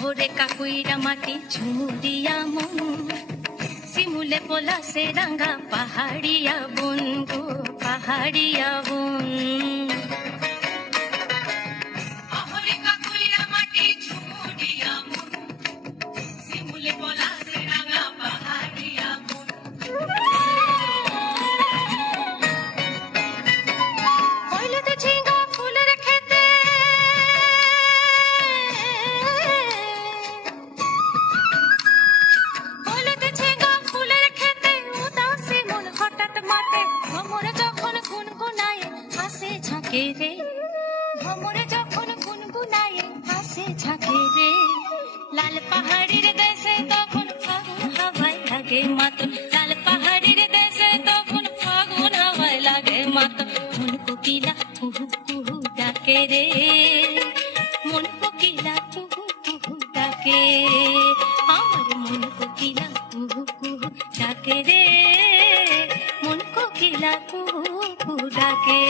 শহরে কাকুইরা মাটি ঝুমুরিয়া মন, শিমুলে পলাশে রাঙা পাহাড়িয়া বন গো পাহাড়িয়া বন। ভ্রমরে যখন গুনগুনায়ে হাসে ঝাঁকে রে, লাল পাহাড়ির দেশে তখন ফাগুন হাওয়ায় লাগে মাতন, লাল পাহাড়ির দেশে তখন ফাগুন হাওয়ায় লাগে মাতন। মন কোকিলা কুহু কুহু ডাকে রে, মন কোকিলা কুহু কুহু ডাকে, আমার মন কোকিলা কুহু কুহু ডাকে রে, মন কোকিলা কুহু কুহু ডাকে।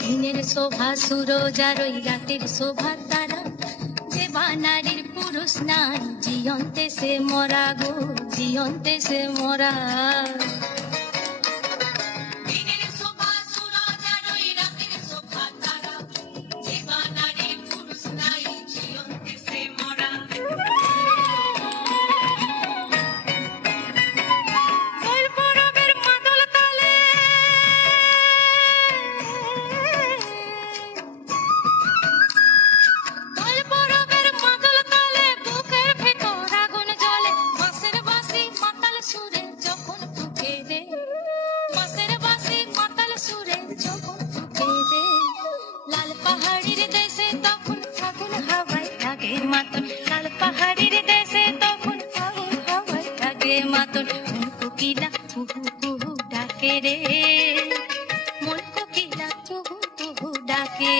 দিনের শোভা সুরজ আর ওই রাতের শোভা তারা, যে বানারীর পুরুষ নাই জিয়ন্তে সে মরা গো জিয়ন্তে সে মরা। লাল পাহাড়ির দেশে তখন ফাগুন হাওয়ায় লাগে মাতন, লাল পাহাড়ির দেশে তখন ফাগুন হাওয়ায় লাগে মাতন। মন কোকিলা কুহু কুহু ডাকে রে, মন কোকিলা কুহু কুহু ডাকে,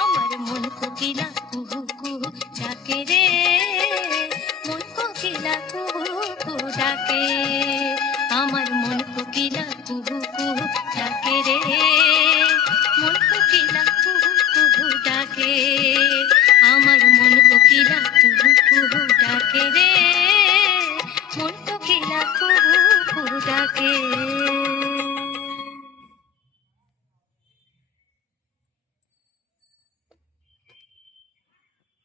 আমার মন কোকিলা কুহু কুহু ডাকে রে, মন কোকিলা কুহু কুহু ডাকে, আমার মন কোকিলা কুহু কুহু ডাকে রে, মন কোকিলা কুহু কুহু ডাকে, আমার মন কোকিলা কুহু কুহু ডাকে রে, মন কোকিলা কুহু কুহু ডাকে।